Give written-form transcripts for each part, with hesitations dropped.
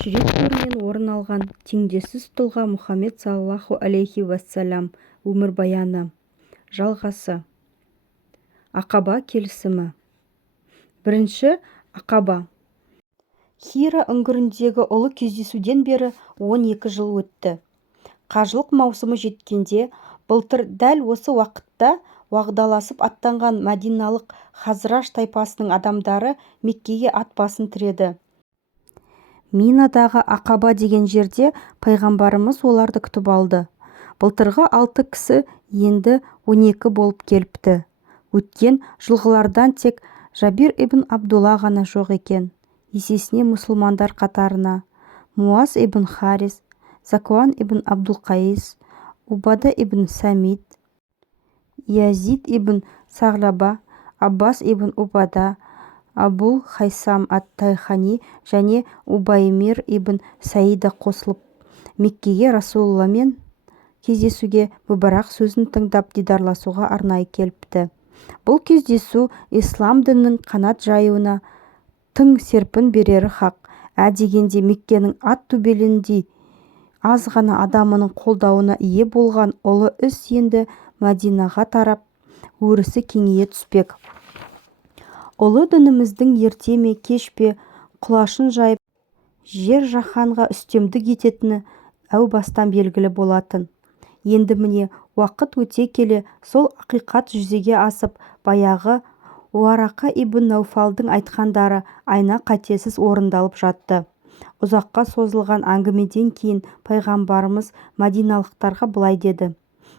жүрек төрінен орын алған теңдессіз тұлға Мұхаммед саллаллаху алейхи уассалам өмірбаяны. Жалғасы. Ақаба келісімі. Бірінші Ақаба. Хира үңгіріндегі ұлы кездесуден бері 12 жыл өтті. Қажылық маусымы жеткенде, былтыр дәл осы уақытта уағдаласып аттанған мәдиналық Хазраж тайпасының адамдары Меккеге ат басын тіреді. Минадағы Ақаба деген жерде пайғамбарымыз оларды күтіп алды. Былтырғы 6 кісі енді 12 болып келіпті. Өткен жылғылардан тек Жабир ибн Абдулла ғана жоқ екен. Есесіне мұсылмандар қатарына Муаз ибн Харис, Закуан ибн Абдулқайс, Убада ибн Самит, Язид ибн Сағлаба, Аббас ибн Убада, Абул Хайсам ат-Тайхани және Убаймир ибн Саида қосылып, Меккеге Расулалламен кездесуге мүбәрак сөзін тыңдап дидарласуға арнайы келіпті. Бұл кездесу ислам дінінің қанат жаюына тың серпін берері хақ. Дегенде Меккенің ат төбеліндей аз ғана адамының қолдауына ие болған ұлы іс енді Мәдинаға тарап, өрісі кеңейе түспек. Ұлы дініміздің ерте ме кеш пе құлашын жайып, жер жаһанға үстемдік ететіні әу бастан белгілі болатын. Енді міне уақыт өте келе сол ақиқат жүзеге асып, баяғы Уарақа ибн Науфалдың айтқандары айна қатесіз орындалып жатты. Ұзаққа созылған әңгімеден кейін пайғамбарымыз мәдиналықтарға былай деді: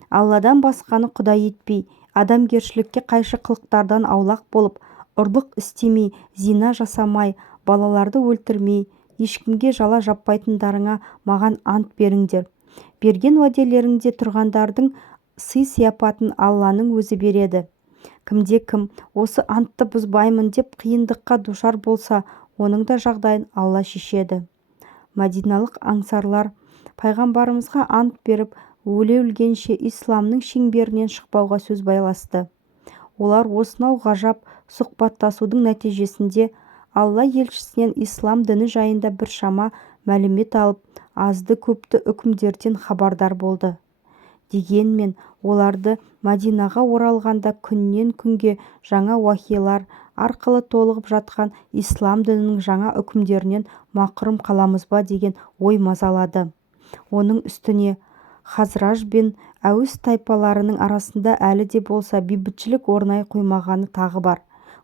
Алладан басқаны құдай етпей, адамгершілікке қайшы қылықтардан аулақ болып, ұрлық істемей, зина жасамай, балаларды өлтірмей, ешкімге жала жаппайтындарыңа маған ант беріңдер. Берген уәделеріңде тұрғандардың сый-сияпатын Алланың өзі береді. Кімде-кім осы антты бұзбаймын деп қиындыққа душар болса, оның да жағдайын Алла шешеді. Мәдиналық аңсарлар пайғамбарымызға ант беріп, өле-өлгенше исламның шеңберінен шықпауға сөз байласты. Олар осынау ғажап сұхбаттасудың нәтижесінде Алла елшісінен ислам діні жайында біршама мәлімет алып, азды-көпті үкімдерден хабардар болды. Дегенмен оларды Мәдинаға оралғанда күннен күнге жаңа уахилар арқылы толығып жатқан ислам дінінің жаңа үкімдерінен мақұрым қаламыз ба деген ой мазалады. Оның үстіне Хазраж бен Әуіс тайпаларының арасында әлі де болса бейбітшілік орнай қоймағаны тағы бар.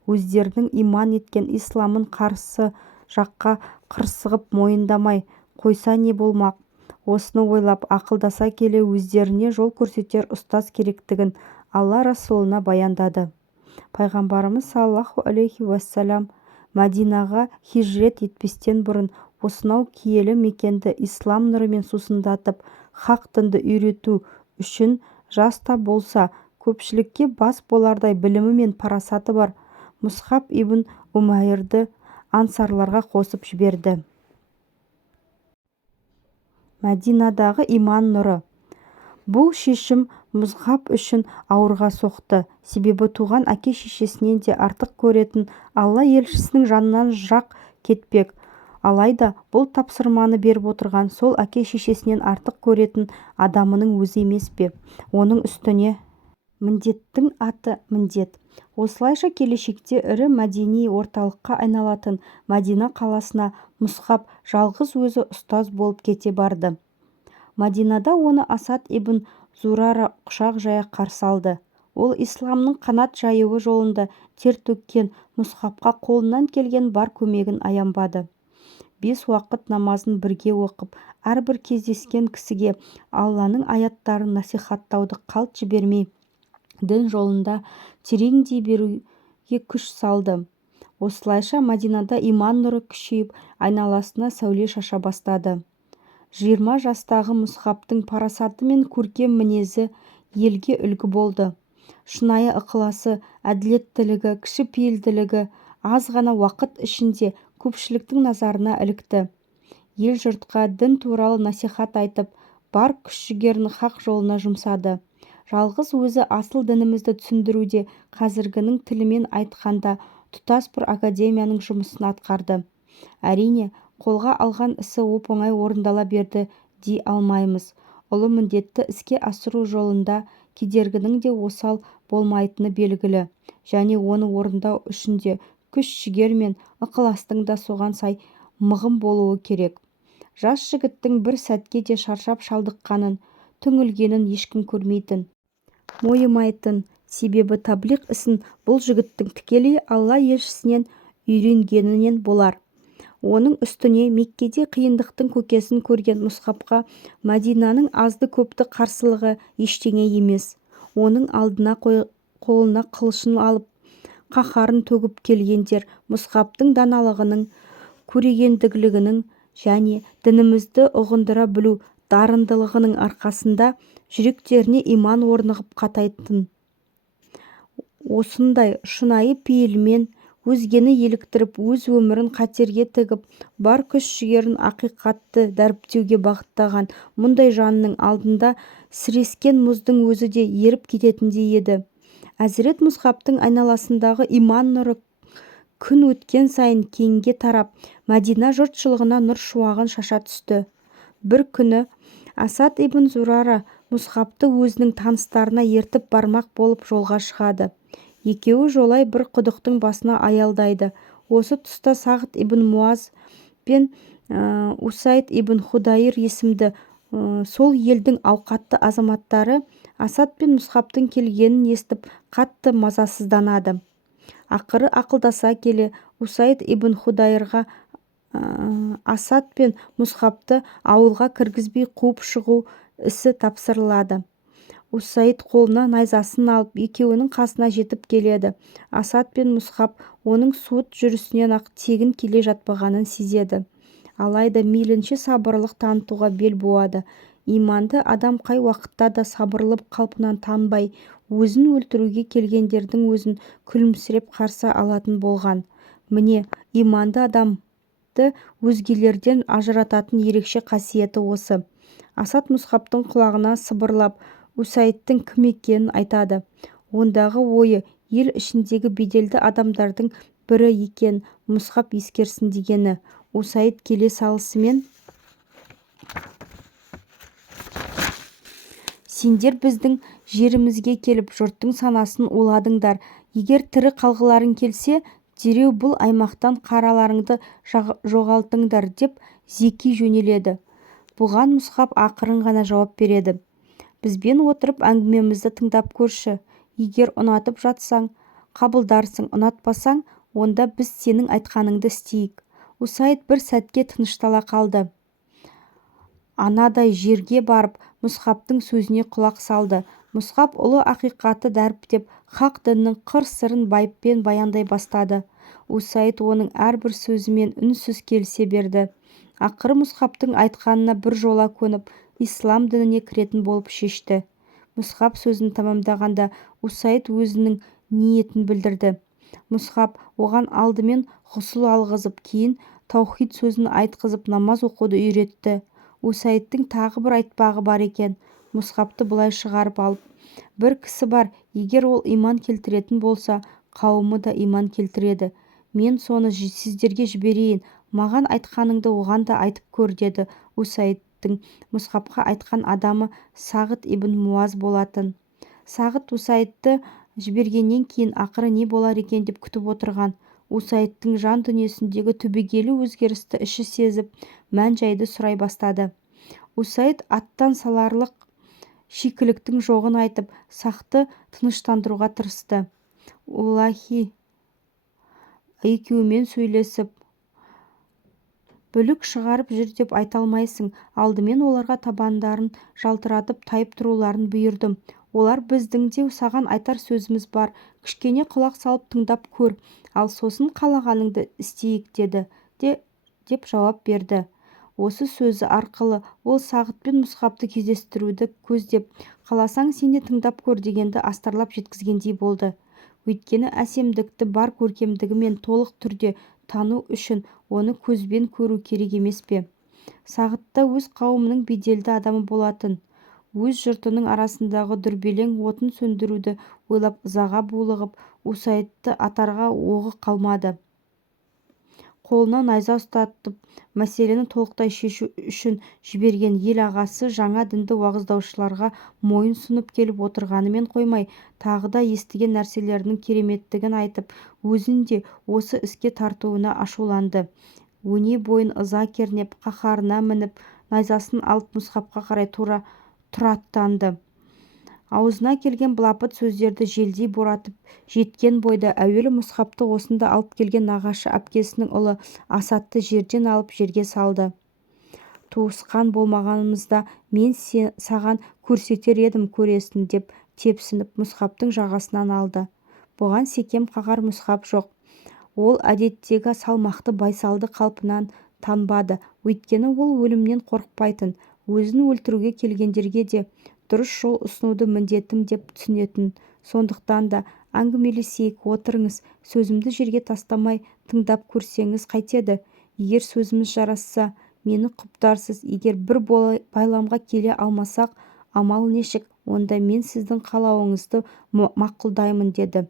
Өздерінің иман еткен исламын қарсы жаққа қырсығып мойындамай қойса не болмақ? Осыны ойлап ақылдаса келе өздеріне жол көрсетер ұстаз керектігін Алла Расулына баяндады. Пайғамбарымыз саллаллаху алейхи уассалам Мәдинаға хижрет етпестен бұрын осынау киелі мекенді ислам нұрымен сусындатып, хақ дінді үйрету үшін жаста болса көпшілікке бас болардай білімі мен парасаты бар Мұсхаб ибн Умайрды ансарларға қосып жіберді. Мәдинадағы иман нұры. Бұл шешім Мұсхаб үшін ауырға соқты. Себебі туған әке-шешесінен де артық көретін Алла елшісінің жанынан жақ кетпек. Алайда бұл тапсырманы беріп отырған сол әке-шешесінен артық көретін адамының өзі емес пе? Оның үстіне міндеттің аты міндет. Осылайша келешекте ірі мәдени орталыққа айналатын Мәдина қаласына Мұсхаб жалғыз өзі ұстаз болып кете барды. Мәдинада оны Асад ибн Зурара құшақ жая қарсы алды. Ол исламның қанат жаюы жолында тер төккен Мұсхабқа қолынан келген бар көмегін аянбады. 5 уақыт намазын бірге оқып, әрбір кездескен кісіге Алланың аяттарын насихаттауды қалт жібермей, дін жолында тереңдей беруге күш салды. Осылайша Мәдинада иман нұры күшейіп, айналасына сәуле шаша бастады. 20 жастағы Мұсхабтың парасаты мен көркем мінезі елге үлгі болды. Шынайы ықыласы, әділеттілігі, кішіпейілділігі аз ғана уақыт ішінде көпшіліктің назарына ілікті. Ел жұртқа дін туралы насихат айтып, бар күш-жігерін хақ жолына жұмсады. Жалғыз өзі асыл дінімізді түсіндіруде қазіргінің тілімен айтқанда тұтас бір академияның жұмысын атқарды. Әрине, қолға алған ісі оп-оңай орындала берді дей алмаймыз. Ұлы міндетті іске асыру жолында кедергінің де осал болмайтыны белгілі, және оны орындау үшін де күш-жігер мен ықыластың да соған сай мығым болуы керек. Жас жігіттің бір сәтке де шаршап шалдыққанын, түңілгенін ешкім көрмейтін, мойымайтын. Себебі таблиғ ісін бұл жігіттің тікелей Алла елшісінен үйренгенінен болар. Оның үстіне Меккеде қиындықтың көкесін көрген Мұсқапқа Мәдинаның азды-көпті қарсылығы ештеңе емес. Оның алдына қолына қылышын алып, қаһарын төгіп келгендер Мұсқаптың даналығының, көрегендігінің және дінімізді ұғындыра білу дарындылығының арқасында жүректеріне иман орнығып қатайтын. Осындай шынайы пейілмен өзгені еліктіріп, өз өмірін қатерге тігіп, бар күш-жігерін ақиқатты дәріптеуге бағыттаған мұндай жанның алдында сірескен мұздың өзі де еріп кететіндей еді. Әзірет Мұсқаптың айналасындағы иман нұры күн өткен сайын кеңге тарап, Мәдина жұртшылығына нұр шуағын шаша түсті. Бір күні Асад ибн Зурара Мұсқапты өзінің таныстарына ертіп бармақ болып жолға шығады. Екеуі жолай бір құдықтың басына аялдайды. Осы тұста Сағд ибн Муаз пен Усайд ибн Худайр есімді сол елдің ауқатты азаматтары Асад пен Мұсқаптың келгенін естіп қатты мазасызданады. Ақыры ақылдаса келе Усайд ибн Худайрға Асад пен Мұсқапты ауылға кіргізбей қуып шығу ісі тапсырылады. Усайд қолына найзасын алып екеуінің қасына жетіп келеді. Асад пен Мұсқап оның суыт жүрісінен ақ тегін келе жатпағанын сезеді. Алайда мейлінше сабырлық танытуға бел буады. Иманды адам қай уақытта да сабырлы қалпынан танбай, өзін өлтіруге келгендердің өзін күлімсіреп қарсы алатын болған. Міне, иманды адамды өзгелерден ажырататын ерекше қасиеті осы. Асад Мұсқаптың құлағына сыбырлап, Усайдтың кім екенін айтады. Ондағы ойы ел ішіндегі беделді адамдардың бірі екен Мұсқап ескерсін дегені. Усайд келе салысымен: сендер біздің жерімізге келіп жұрттың санасын уладыңдар. Егер тірі қалғыларың келсе, дереу бұл аймақтан қараларыңды жоғалтыңдар деп зеки жөнеледі. Бұған Мұсқап ақырын ғана жауап береді: бізбен отырып әңгімемізді тыңдап көрші. Егер ұнатып жатсаң, қабылдарсың, ұнатпасаң, онда біз сенің айтқаныңды істейік. Усайд бір сәтке тыныштала қалды. Анадай жерге барып Мұсқаптың сөзіне құлақ салды. Мұсқап ұлы ақиқатты дәріптеп, хақ діннің қыр-сырын байыппен баяндай бастады. Усайд оның әрбір сөзімен үнсіз келісе берді. Ақыры Мұсқаптың айтқанына бір жола көніп, ислам дініне кіретін болып шешті. Мұсқап сөзін тамамдағанда Усайд өзінің ниетін білдірді. Мұсқап оған алдымен ғұсыл алғызып, кейін таухид сөзін айтқызып намаз оқуды үйретті. Усайдтың тағы бір айтпағы бар екен. Мұсқапты былай шығарып алып: бір кісі бар, егер ол иман келтіретін болса, қауымы да иман келтіреді. Мен соны сіздерге жіберейін, маған айтқаныңды оған да айтып көр, деді. Усайдтың Мұсқапқа айтқан адамы Сағд ибн Муаз болатын. Сағд Усайдты жібергеннен кейін ақыры не болар екен деп күтіп отырған. Усайдтың жан дүниесіндегі түбегейлі өзгерісті іші сезіп, мән-жайды сұрай бастады. Усайд аттан саларлық шикіліктің жоғын айтып, Сағдты тыныштандыруға тырысты. Улахи, екеуімен сөйлесіп, бүлік шығарып жүр деп айта алмайсың. Алдымен оларға табандарын жалтыратып тайып тұруларын бұйырдым. Олар біздің де саған айтар сөзіміз бар. Кішкене құлақ салып тыңдап көр, ал сосын қалағаныңды істейік, деді деп жауап берді. Осы сөзі арқылы ол Сағд пен Мұсқапты кездестіруді көздеп, қаласаң сен де тыңдап көр дегенді астарлап жеткізгендей болды. Өйткені әсемдікті бар көркемдігімен толық түрде тану үшін оны көзбен көру керек емес пе? Сағд та өз қауымының беделді адамы болатын. Өз жұртының арасындағы дүрбелең отын сөндіруді ойлап ызаға булығып, Усайдты атарға оғы қалмады. қолына найза ұстатып мәселені толықтай шешу үшін жіберген ел ағасы жаңа дінді уағыздаушыларға мойын сұнып келіп отырғанымен қоймай, тағы да естіген нәрселерінің кереметтігін айтып, өзін де осы іске тартуына ашуланды. Өне бойын ыза кернеп, қаһарына мініп, найзасын алып Мұсхабқа қарай тұра аттанды. Аузына келген былапыт сөздерді желдей боратып жеткен бойда әуелі Мұсхабты осында алып келген нағашы әпкесінің ұлы Асадты жерден алып жерге салды. Туысқан болмағанымызда мен саған көрсетер едім, көресің, деп тепсініп Мұсхабтың жағасынан алды. Бұған секем қағар Мұсхаб жоқ. Ол әдеттегі салмақты байсалды қалпынан танбады. Өйткені ол өлімнен қорықпайтын, өзін өлтіруге келгендерге де дұрыс жол ұсынуды міндетім деп түсінетін. Сондықтан да әңгімелесейік, отырыңыз, сөзімді жерге тастамай тыңдап көрсеңіз қайтеді. Егер сөзіміз жарасса, мені құптарсыз, егер бір байламға келе алмасақ, амал нешік, онда мен сіздің қалауыңызды мақұлдаймын, деді.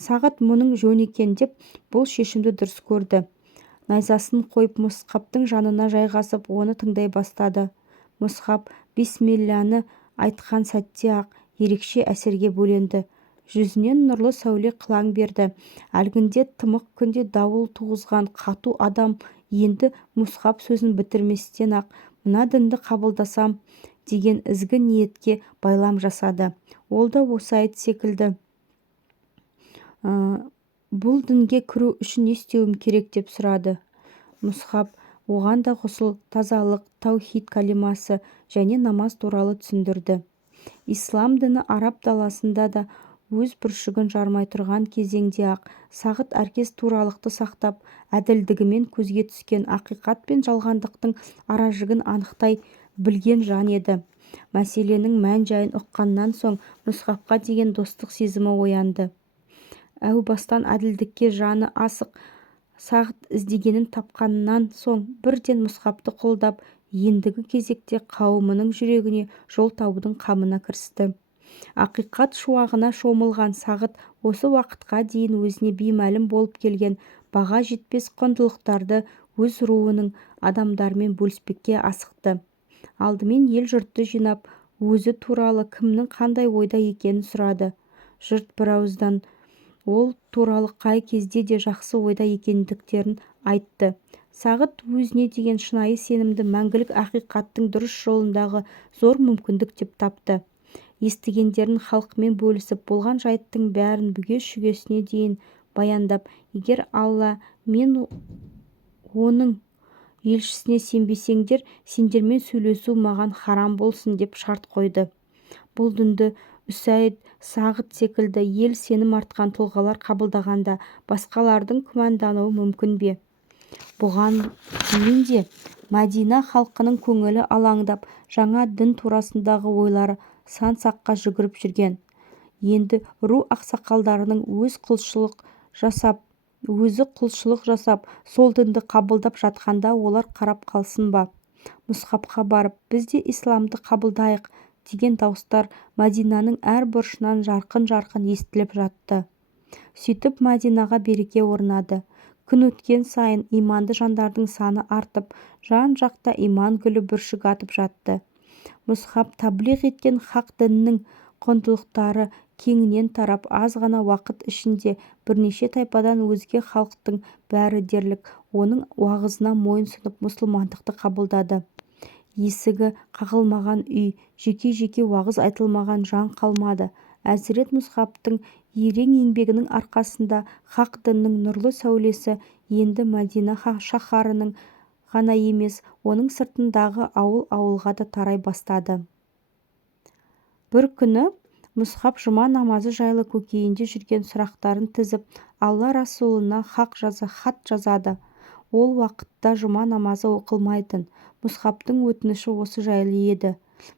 Сағат мұның жөн екен деп бұл шешімді дұрыс көрді. Найзасын қойып Мұсхабтың жанына жайғасып, оны тыңдай бастады. Мұсхаб бисмилләні айтқан сәтте-ақ ерекше әсерге бөленді. Жүзінен нұрлы сәуле қылаң берді. Әлгінде тымық күнде дауыл туғызған қату адам енді Мұсхаб сөзін бітірместен-ақ мына дінді қабылдасам деген ізгі ниетке байлам жасады. Ол да осы айт секілді бұл дінге кіру үшін не істеуім керек деп сұрады. Мұсхаб оған да ғұсыл, тазалық, таухид калимасы және намаз туралы түсіндірді. Ислам діні араб даласында да өз бүршігін жармай тұрған кезеңде-ақ Сағыт әркез туралықты сақтап, әділдігімен көзге түскен, ақиқат пен жалғандықтың аражігін анықтай білген жан еді. Мәселенің мән-жайын ұққаннан соң Мұсхабқа деген достық сезімі оянды. Әу бастан әділдікке жаны асық Сағыт іздегенін тапқаннан соң бірден Мұсхабты қолдап, ендігі кезекте қауымының жүрегіне жол табудың қамына кірісті. Ақиқат шуағына шомылған Сағыт осы уақытқа дейін өзіне беймәлім болып келген баға жетпес құндылықтарды өз руының адамдарымен бөліспекке асықты. Алдымен ел-жұртты жинап, өзі туралы кімнің қандай ойда екенін сұрады. Жұрт бірауыздан ол туралы қай кезде де жақсы ойда екендіктерін айтты. Сағыт өзіне деген шынайы сенімді мәңгілік ақиқаттың дұрыс жолындағы зор мүмкіндік деп тапты. Естігендерін халқымен бөлісіп, болған жайттың бәрін бүге-шүгесіне дейін баяндап, егер Алла мен оның елшісіне сенбесеңдер, сендермен сөйлесу маған харам болсын, деп шарт қойды. Бұл дінді Үсәйд, Сағыт секілді ел сенім артқан тұлғалар қабылдағанда басқалардың күмәндануы мүмкін бе? Бұған дейін де Мәдина халқының көңілі алаңдап, жаңа дін турасындағы ойлары сан-саққа жүгіріп жүрген. Енді ру ақсақалдарының өзі құлшылық жасап, сол дінді қабылдап жатқанда олар қарап қалсын ба? Мұсхабқа барып, біз де исламды қабылдайық деген дауыстар Мәдинаның әр бұрышынан жарқын-жарқын естіліп жатты. Сөйтіп Мәдинаға береке орнады. Күн өткен сайын иманды жандардың саны артып, жан-жақта иман гүлі бүршік атып жатты. Мұсхаб таблиғ еткен хақ діннің құндылықтары кеңінен тарап, аз ғана уақыт ішінде бірнеше тайпадан өзге халықтың бәрі дерлік оның уағызына мойынсұнып мұсылмандықты қабылдады. Есігі қағылмаған үй, жеке-жеке уағыз айтылмаған жан қалмады. Әзірет Мұсхабтың ерен еңбегінің арқасында хақ діннің нұрлы сәулесі енді Мәдина шаһарының ғана емес, оның сыртындағы ауыл-ауылға да тарай бастады. Бір күні Мұсхаб жұма намазы жайлы көкейінде жүрген сұрақтарын тізіп, Алла Расулына хат жазады. Ол уақытта жұма намазы оқылмайтын. Мұсхабтың өтініші осы жайлы еді.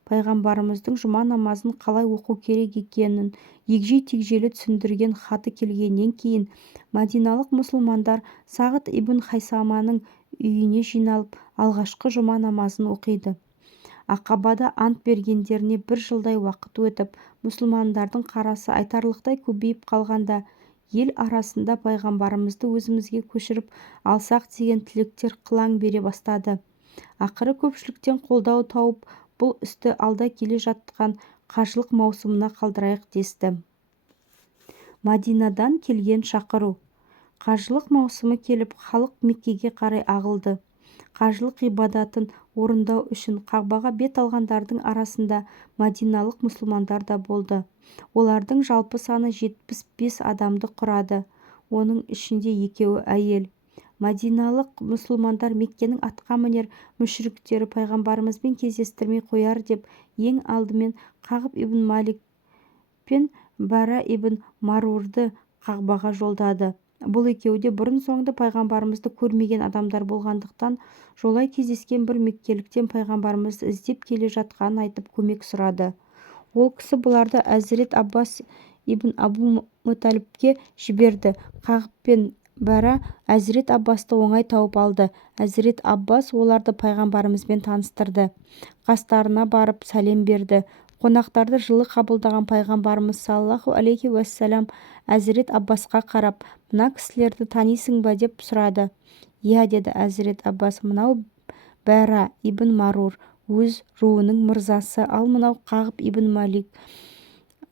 Пайғамбарымыздың жұма намазын қалай оқу керек екенін егжей-тегжейлі түсіндірген хаты келгеннен кейін мәдиналық мұсылмандар Сағыт ибн Хайсаманың үйіне жиналып алғашқы жұма намазын оқиды. Ақабада ант бергендеріне 1 жылдай уақыт өтіп, мұсылмандардың қарасы айтарлықтай көбейіп қалғанда, ел арасында пайғамбарымызды өзімізге көшіріп алсақ деген тілектер қылаң бере бастады. Ақыры көпшіліктен қолдау тауып бұл істі алда келе жатқан қажылық маусымына қалдырайық десті. Мадинадан келген шақыру. Қажылық маусымы келіп, халық Меккеге қарай ағылды. Қажылық ғибадатын орындау үшін Қағбаға бет алғандардың арасында мадиналық мұсылмандар да болды. Олардың жалпы саны 75 адамды құрады. Оның ішінде 2-і әйел. Мадиналық мұсылмандар Меккенің атқамінер мүшриктері пайғамбарымызбен кездестірмей қояр деп ең алдымен Қағб ибн Малик пен Бара ибн Марурды Қағбаға жолдады. Бұл екеуі де бұрын-соңды пайғамбарымызды көрмеген адамдар болғандықтан жолай кездескен бір меккеліктен пайғамбарымызды іздеп келе жатқанын айтып көмек сұрады. Ол кісі бұларды Әзірет Аббас ибн Абу Муталибке жіберді. Қағб пен Бара Әзірет Аббасты оңай тауып алды. Әзірет Аббас оларды пайғамбарымызбен таныстырды. Қастарына барып сәлем берді. Қонақтарды жылы қабылдаған пайғамбарымыз саллаллаху алейхи уассалам Әзірет Аббасқа қарап, мына кісілерді танисың ба деп сұрады. Иә, деді Әзірет Аббас, мынау Бара ибн Марур өз руының мырзасы, ал мынау Қағб ибн Малик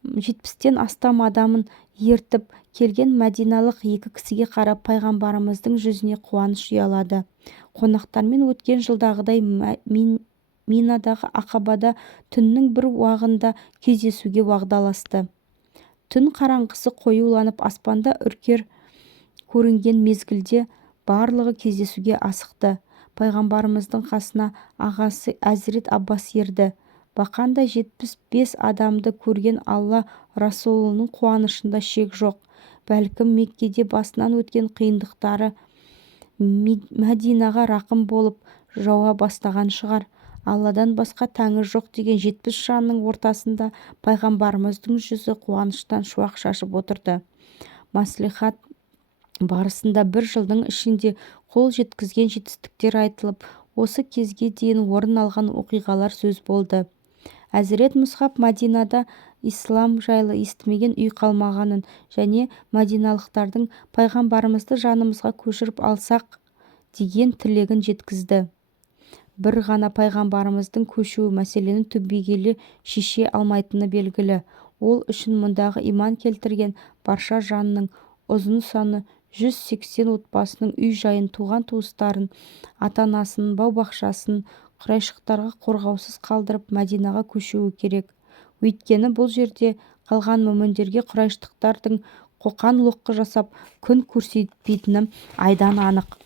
70-тен астам адамын ертіп келген мәдиналық екі кісіге қарап пайғамбарымыздың жүзіне қуаныш ұялады. Қонақтармен өткен жылдағыдай Минадағы Ақабада түннің бір уағында кездесуге уағдаласты. Түн қараңғысы қоюланып аспанда үркер көрінген мезгілде барлығы кездесуге асықты. Пайғамбарымыздың қасына ағасы Әзірет Аббас ерді. Бақандай 75 адамды көрген Алла Расулының қуанышында шек жоқ. Бәлкім Меккеде басынан өткен қиындықтары Мәдинаға рақым болып жауа бастаған шығар. Алладан басқа тәңір жоқ деген 70 жанның ортасында пайғамбарымыздың жүзі қуаныштан шуақ шашып отырды. Маслихат барысында бір жылдың ішінде қол жеткізген жетістіктер айтылып, осы кезге дейін орын алған оқиғалар сөз болды. Әзірет Мұсхаб Мадинада ислам жайлы естімеген үй қалмағанын және мадиналықтардың пайғамбарымызды жанымызға көшіріп алсақ деген тілегін жеткізді. Бір ғана пайғамбарымыздың көшуі мәселені түбегейлі шеше алмайтыны белгілі. Ол үшін мұндағы иман келтірген барша жанның ұзын саны 180 отбасының үй-жайын, туған-туыстарын, ата-анасын, бау-бақшасын құрайшықтарға қорғаусыз қалдырып Мәдинаға көшуі керек. Өйткені бұл жерде қалған мүміндерге құрайштықтардың қоқан-лоққы жасап күн көрсетпейтіні айдан анық.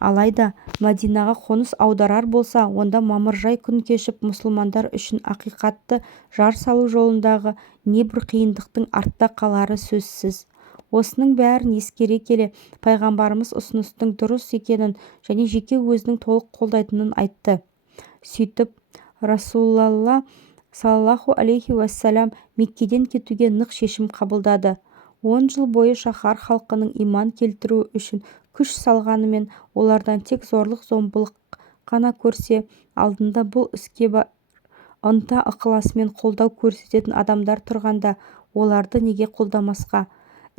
Алайда Мәдинаға қоныс аударар болса, онда мамыржай күн кешіп мұсылмандар үшін ақиқатты жар салу жолындағы небір қиындықтың артта қалары сөзсіз. Осының бәрін ескере келе пайғамбарымыз ұсыныстың дұрыс екенін және жеке өзінің толық қолдайтынын айтты. Сөйтіп Расулалла саллаллаху алейхи уассалам Меккеден кетуге нық шешім қабылдады. 10 жыл бойы шаһар халқының иман келтіруі үшін күш салғанымен олардан тек зорлық-зомбылық қана көрсе, алдында бұл іске ынта ықыласымен қолдау көрсететін адамдар тұрғанда оларды неге қолдамасқа?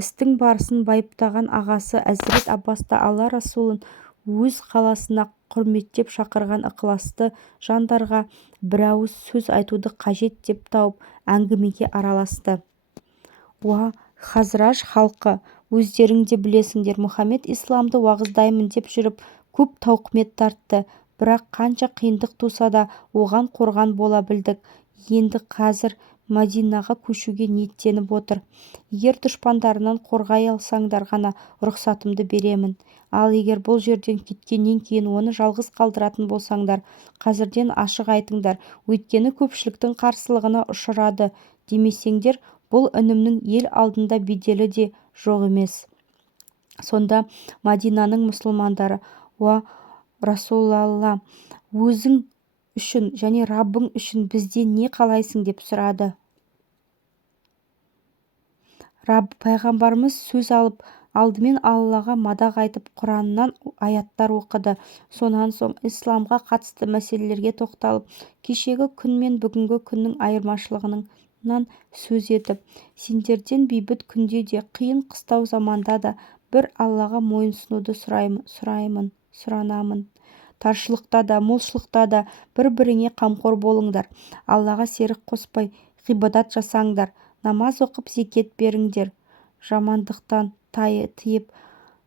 Істің барысын байыптаған ағасы Әзірет Аббасты Алла Расулын өз қаласына құрметтеп шақырған ықыласты жандарға бір ауыз сөз айтуды қажет деп тауып әңгімеге араласты. Уа Хазраж халқы, өздерің де білесіңдер, Мұхаммед исламды уағыздаймын деп жүріп көп тауқымет тартты, бірақ қанша қиындық туса да оған қорған бола білдік. Енді қазір Мадинаға көшуге ниеттеніп отыр. Егер дұшпандарынан қорғай алсаңдар ғана рұқсатымды беремін. Ал егер бұл жерден кеткеннен кейін оны жалғыз қалдыратын болсаңдар, қазірден ашық айтыңдар, өйткені көпшіліктің қарсылығына ұшырады демесеңдер, бұл үнімнің ел алдында беделі де жоқ емес. Сонда Мадинаның мұсылмандары: уа Расулалла, өзің үшін және Раббың үшін бізден не қалайсың деп сұрады. Рабб пайғамбарымыз сөз алып, алдымен Аллаға мадақ айтып, Құраннан аяттар оқыды. Сонан соң исламға қатысты мәселелерге тоқталып, кешегі күн мен бүгінгі күннің айырмашылығының аузынан сөз етіп: сендерден бейбіт күнде де, қиын қыстау заманда да бір Аллаға мойынсынуды сұранамын. Таршылықта да, молшылықта да бір-біріңе қамқор болыңдар. Аллаға серік қоспай ғибадат жасаңдар. Намаз оқып зекет беріңдер. Жамандықтан тыйып,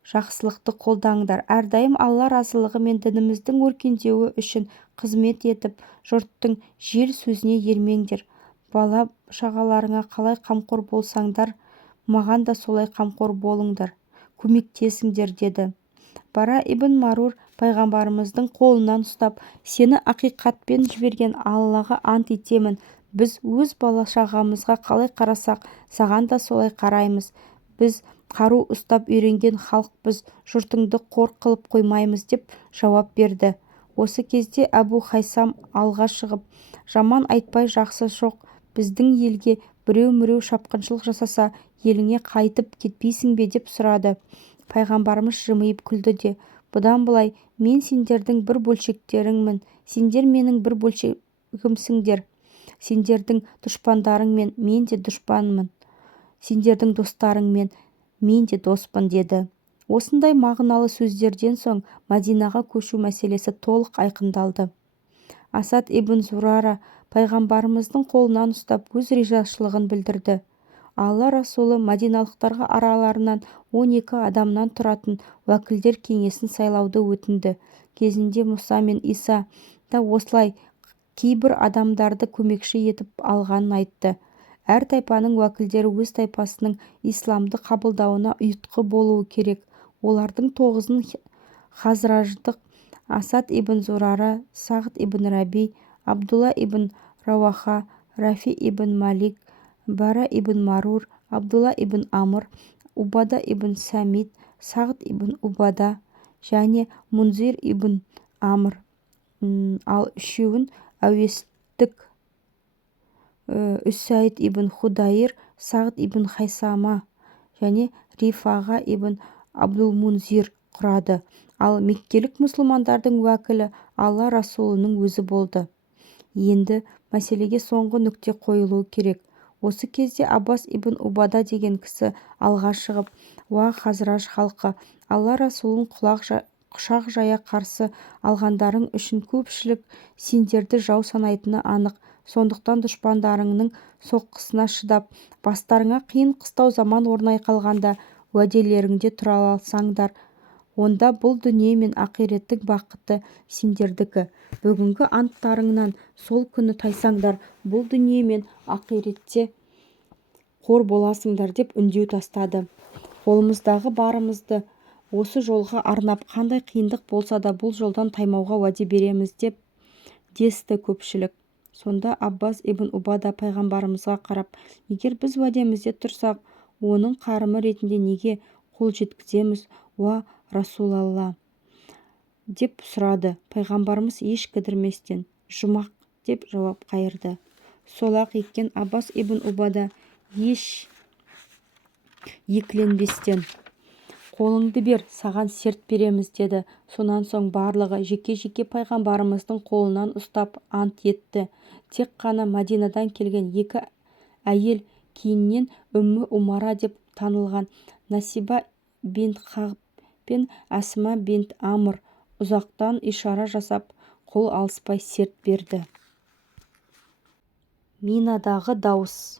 жақсылықты қолдаңдар. Әрдайым Алла разылығы мен дініміздің өркендеуі үшін қызмет етіп, жұрттың жел сөзіне ермеңдер. Бала шағаларыңа қалай қамқор болсаңдар, маған да солай қамқор болыңдар, көмектесіңдер, деді. Бара ибн Марур пайғамбарымыздың қолынан ұстап: сені ақиқатпен жіберген Аллаға ант етемін, біз өз бала-шағамызға қалай қарасақ, саған да солай қараймыз. Біз қару ұстап үйренген халықпыз, жұртыңды қор қылып қоймаймыз, деп жауап берді. Осы кезде Әбу Хайсам алға шығып: жаман айтпай жақсы жоқ, біздің елге біреу-міреу шапқыншылық жасаса, еліңе қайтып кетпейсің бе, деп сұрады. Пайғамбарымыз жымиып күлді де: бұдан былай мен сендердің бір бөлшектеріңмін, сендер менің бір бөлшегімсіңдер. Сендердің дұшпандарыңмен мен де дұшпанмын, сендердің достарыңмен мен де доспын, деді. Осындай мағыналы сөздерден соң Мәдинаға көшу мәселесі толық айқындалды. Асад ибн Зурара пайғамбарымыздың қолынан ұстап өз ризашылығын білдірді. Алла Расулы мәдиналықтарға араларынан 12 адамнан тұратын уәкілдер кеңесін сайлауды өтінді. Кезінде Мұса мен Иса да осылай кейбір адамдарды көмекші етіп алғанын айтты. Әр тайпаның уәкілдері өз тайпасының исламды қабылдауына ұйытқы болуы керек. Олардың 9-ын Хазраждық Асад ибн Зурара, Сағд ибн Раби, Абдулла ибн Рауаха, Рафи ибн Малик, Бара ибн Марур, Абдулла ибн Амр, Убада ибн Самит, Сағд ибн Убада және Мунзир ибн Амр. Ал үшеуін әуестік Үссайд ибн Худайр, Сағд ибн Хайсама және Рифаға ибн Абдул-Мунзир құрады. Ал меккелік мұсылмандардың уәкілі Алла Расулының өзі болды. Енді мәселеге соңғы нүкте қойылуы керек. Осы кезде Аббас ибн Убада деген кісі алға шығып: уа Хазраж халқы, Алла Расулын құшақ жая қарсы алғандарың үшін көпшілік сендерді жау санайтыны анық. Сондықтан дұшпандарыңның соққысына шыдап, бастарыңа қиын қыстау заман орнай қалғанда уәделеріңде тұра алсаңдар, онда бұл дүние мен ақиреттік бақыты сендердікі. Бүгінгі анттарыңнан сол күні тайсаңдар, бұл дүние мен ақиретте қор боласыңдар, деп үндеу тастады. Қолымыздағы барымызды осы жолға арнап, қандай қиындық болса да бұл жолдан таймауға уәде береміз, деп десті көпшілік. Сонда Аббас ибн Убада пайғамбарымызға қарап: егер біз уәдемізде тұрсақ, оның қарымы ретінде неге қол жеткіземіз, уа Расулалла, деп сұрады. Пайғамбарымыз еш кідірместен: жұмақ, деп жауап қайырды. Сол-ақ екен. Аббас ибн Убада еш екіленбестен: қолыңды бер, саған серт береміз, деді. Сонан соң барлығы жеке-жеке пайғамбарымыздың қолынан ұстап ант етті. Тек қана Мәдинадан келген 2 әйел, кейіннен Үммі Умара деп танылған Насиба бинт Хағб пен Әсма бинт Амр, ұзақтан ишара жасап қол алыспай серт берді. Минадағы дауыс.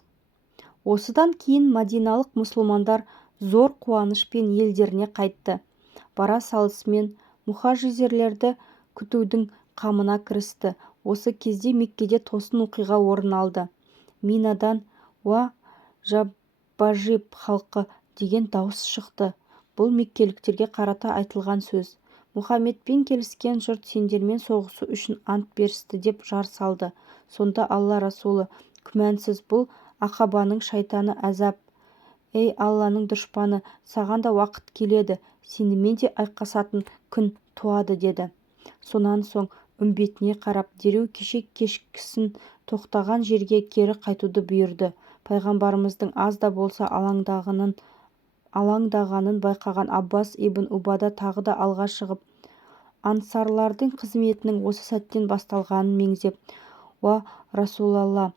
Осыдан кейін мәдиналық мұсылмандар зор қуанышпен елдеріне қайтты. Бара салысымен мұхажирлерді күтудің қамына кірісті. Осы кезде Меккеде тосын оқиға орын алды. Минадан: уа Жаббажиб халқы, деген дауыс шықты. Бұл меккеліктерге қарата айтылған сөз. Мұхаммедпен келіскен жұрт сендермен соғысу үшін ант берісті, деп жар салды. Сонда Алла Расулы: күмәнсіз бұл Ақабаның шайтаны Әзәб. Ей Алланың дұшпаны, саған да уақыт келеді, сенімен де айқасатын күн туады, деді. Сонан соң үмбетіне қарап дереу кешкісін тоқтаған жерге кері қайтуды бұйырды. Пайғамбарымыздың аз да болса алаңдағанын байқаған Аббас ибн Убада тағы да алға шығып, ансарлардың қызметінің осы сәттен басталғанын меңзеп: уа Расулалла,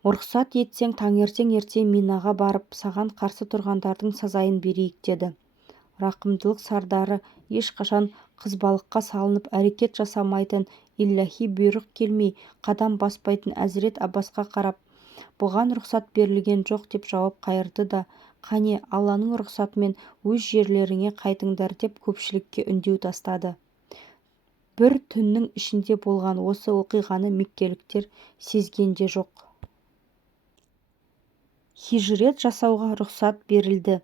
Рұқсат етсең таңертең ерте Минаға барып саған қарсы тұрғандардың сазайын берейік деді. Рақымдылық сардары ешқашан қызбалыққа салынып әрекет жасамайтын, иллахи бұйрық келмей қадам баспайтын әзірет Аббасқа қарап, бұған рұқсат берілген жоқ деп жауап қайырды да, қане Алланың рұқсатымен өз жерлеріңе қайтыңдар деп көпшілікке үндеу тастады. Бір түннің ішінде болған осы оқиғаны меккеліктер сезген де жоқ. Хижрет жасауға рұқсат берілді.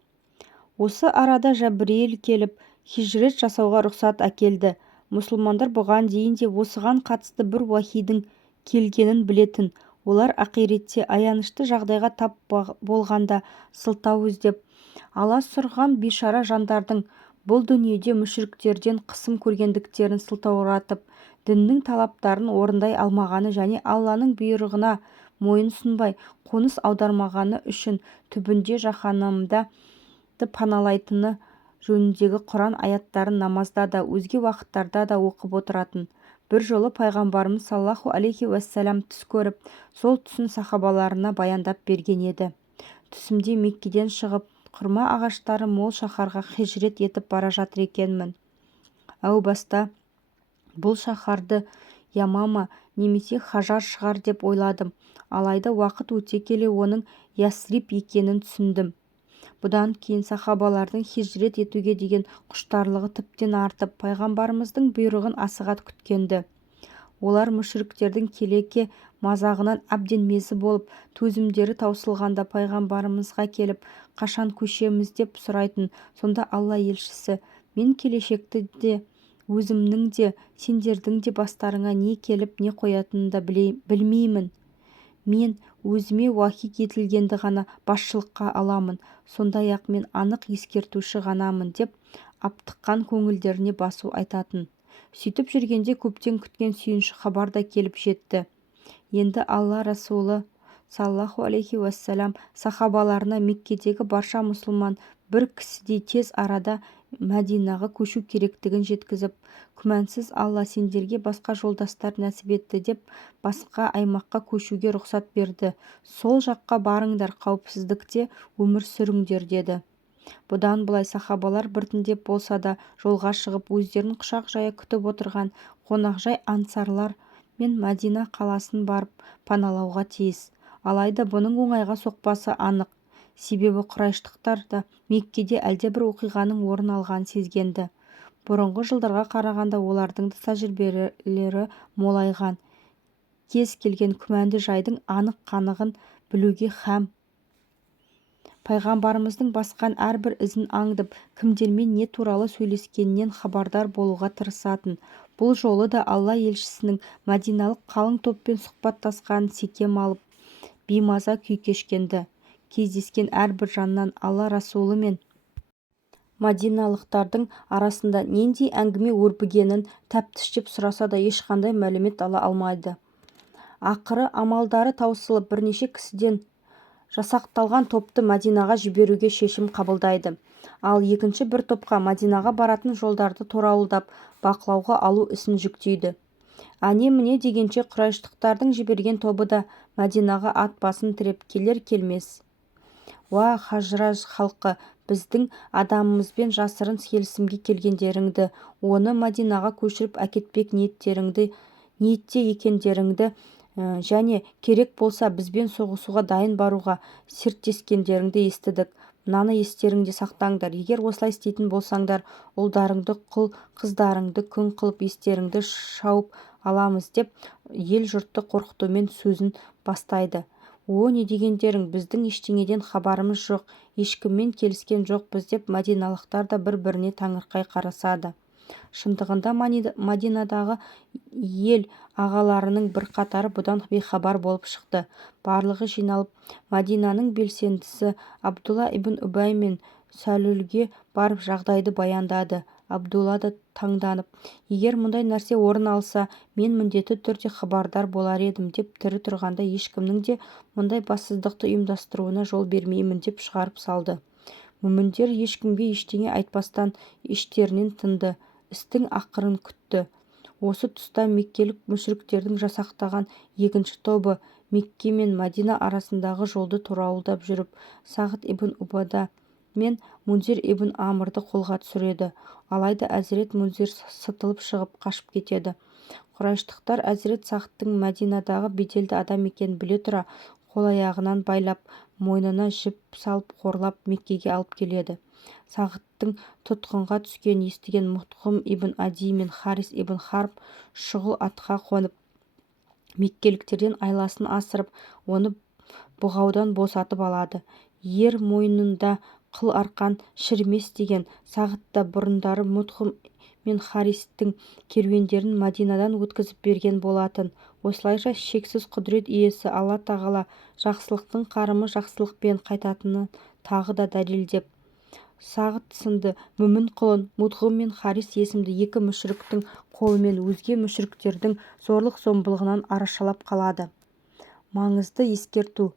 Осы арада Жабірейіл келіп, хижрет жасауға рұқсат әкелді. Мұсылмандар бұған дейін де осыған қатысты бір уахидің келгенін білетін. Олар ақиретте аянышты жағдайға тап болғанда сылтау іздеп, аласұрған бейшара жандардың бұл дүниеде мүшриктерден қысым көргендіктерін сылтауратып, діннің талаптарын орындай алмағаны және Алланың бұйрығына мойын сұнбай қоныс аудармағаны үшін түбінде жаһаннамда паналайтыны жөніндегі Құран аяттарын намазда да, өзге уақыттарда да оқып отыратын. Бір жолы пайғамбарымыз саллаллаху алейхи уассалам түс көріп, сол түсін сахабаларына баяндап берген еді. Түсімде Меккеден шығып, құрма ағаштары мол шаһарға хижрет етіп бара жатыр екенмін. Әу баста бұл шаһарды Ямама немесе Хажар шығар деп ойладым. Алайда уақыт өте келе оның Ясриб екенін түсіндім. Бұдан кейін сахабалардың хижрет етуге деген құштарлығы тіптен артып, пайғамбарымыздың бұйрығын асыға күткенді. Олар мүшриктердің келеке мазағынан әбден мезі болып, төзімдері таусылғанда пайғамбарымызға келіп, қашан көшеміз деп сұрайтын. Сонда Алла елшісі, мен келешекті де, өзімнің де, сендердің де бастарыңа не келіп, не қоятынын да білмеймін. Мен өзіме уахи етілгенді ғана басшылыққа аламын, сондай-ақ мен анық ескертуші ғанамын деп аптыққан көңілдеріне басу айтатын. Сөйтіп жүргенде көптен күткен сүйінші хабар да келіп жетті. Енді Алла Расулы саллаллаху алейхи уассалам сахабаларына Меккедегі барша мұсылман бір кісідей тез арада Мәдинаға көшу керектігін жеткізіп, күмәнсіз Алла сендерге басқа жолдастар нәсіп етті деп басқа аймаққа көшуге рұқсат берді. Сол жаққа барыңдар, қауіпсіздікте өмір сүріңдер деді. Бұдан былай сахабалар біртіндеп болса да жолға шығып, өздерін құшақ жая күтіп отырған қонақжай ансарлар мен Мәдина қаласын барып паналауға тиіс. Алайда бұның оңайға соқпасы анық. Себебі құрайыштықтар да Меккеде әлдебір оқиғаның орын алғанын сезгенді. Бұрынғы жылдарға қарағанда олардың да тәжірибелері молайған. Кез келген күмәнді жайдың анық қанығын білуге һәм пайғамбарымыздың басқан әрбір ізін аңдып, кімдермен не туралы сөйлескенінен хабардар болуға тырысатын. Бұл жолы да Алла елшісінің мәдиналық қалың топпен сұхбаттасқанын секем алып, беймаза күй кешкенді. Кездескен әрбір жаннан Алла Расулы мен мәдиналықтардың арасында нендей әңгіме өрбігенін тәптіштеп сұраса да ешқандай мәлімет ала алмайды. Ақыры амалдары таусылып, бірнеше кісіден жасақталған топты Мәдинаға жіберуге шешім қабылдайды. Ал екінші бір топқа Мәдинаға баратын жолдарды торауылдап, бақылауға алу ісін жүктейді. Әне-міне дегенше құрайыштықтардың жіберген тобы да Мәдинаға ат басын тіреп келер-келмес: «Уа Хажраж халқы, біздің адамымызбен жасырын келісімге келгендеріңді, оны Мәдинаға көшіріп әкетпек ниетте екендеріңді және керек болса бізбен соғысуға дайын баруға серттескендеріңді естідік. Мынаны естеріңде сақтаңдар. Егер осылай істейтін болсаңдар, ұлдарыңды құл, қыздарыңды күң қылып естеріңді шауып аламыз» деп ел жұртты қорқытумен сөзін бастайды. «О, не дегендерің, біздің ештеңеден хабарымыз жоқ, ешкіммен келіскен жоқпыз» деп мәдиналықтар да бір-біріне таңырқай қарасады. Шындығында Мәдинадағы ел ағаларының бірқатары бұдан бейхабар болып шықты. Барлығы жиналып, Мәдинаның белсендісі Абдулла ибн Убай мен Сәлүлге барып жағдайды баяндады. Абдулла да таңданып, егер мұндай нәрсе орын алса, мен міндетті түрде хабардар болар едім деп, тірі тұрғанда ешкімнің де мұндай бассыздықты ұйымдастыруына жол бермеймін деп шығарып салды. Мүміндер ешкімге ештеңе айтпастан іштерінен тынды, істің ақырын күтті. Осы тұста меккелік мүшриктердің жасақтаған екінші тобы Мекке мен Мәдина арасындағы жолды торуылдап жүріп, Сағд ибн Убада мен Мунзир ибн Амрды қолға түсіреді. Алайда Әзірет Мунзир сытылып шығып қашып кетеді. Құрайыштықтар Әзірет Сағдтың Мәдинадағы беделді адам екенін біле тұра, қол-аяғынан байлап, мойнына жіп салып қорлап Меккеге алып келеді. Сағдтың тұтқынға түскенін естіген Мутғим ибн Ади мен Харис ибн Харб шұғыл атқа қонып, меккеліктерден айласын асырып, оны бұғаудан босатып алады. Ер мойнында қыл арқан шірімес деген Сағд бұрындары Мутғим мен Харистің керуендерін Мәдинадан өткізіп берген болатын. Осылайша шексіз құдірет иесі Алла тағала жақсылықтың қарымы жақсылықпен қайтатынын тағы да дәлелдеп, Сағд сынды мүмін құлын Мутғим мен Харис есімді екі мүшриктің қолымен өзге мүшриктердің зорлық-зомбылығынан арашалап қалады. Маңызды ескерту: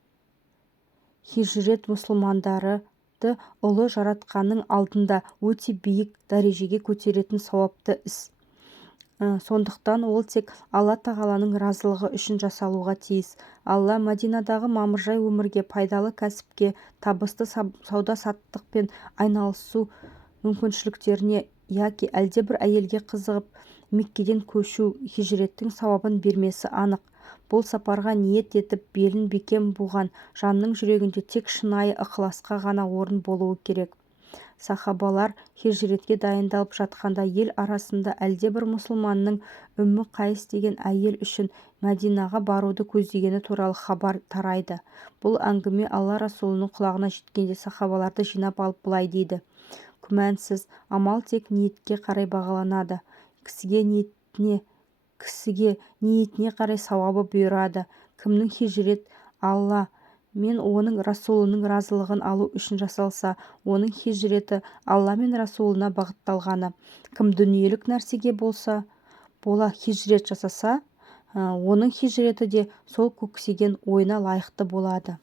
хижрет мұсылмандарды ұлы жаратқанның алдында өте биік дәрежеге көтеретін сауапты іс. Сондықтан ол тек Алла тағаланың разылығы үшін жасалуға тиіс. Алла Мәдинадағы мамыржай өмірге, пайдалы кәсіпке, табысты сауда-саттықпен айналысу мүмкіншіліктеріне яки әлдебір әйелге қызығып Меккеден көшу хижреттің сауабын бермесі анық. Бұл сапарға ниет етіп белін бекем буған жанның жүрегінде тек шынайы ықыласқа ғана орын болуы керек. Сахабалар хижретке дайындалып жатқанда ел арасында әлдебір мұсылманның Үммі Қайыс деген әйел үшін Мәдинаға баруды көздегені туралы хабар тарайды. Бұл әңгіме Алла Расулының құлағына жеткенде сахабаларды жинап алып былай дейді: күмәнсіз, амал тек ниетке қарай бағаланады. Кісіге ниетіне қарай сауабы бұйырады. Кімнің хижрет Алла мен оның Расулының разылығын алу үшін жасалса, оның хижреті Алла мен Расулына бағытталғаны. Кім дүниелік нәрсеге бола хижрет жасаса, оның хижреті де сол көксеген ойына лайықты болады.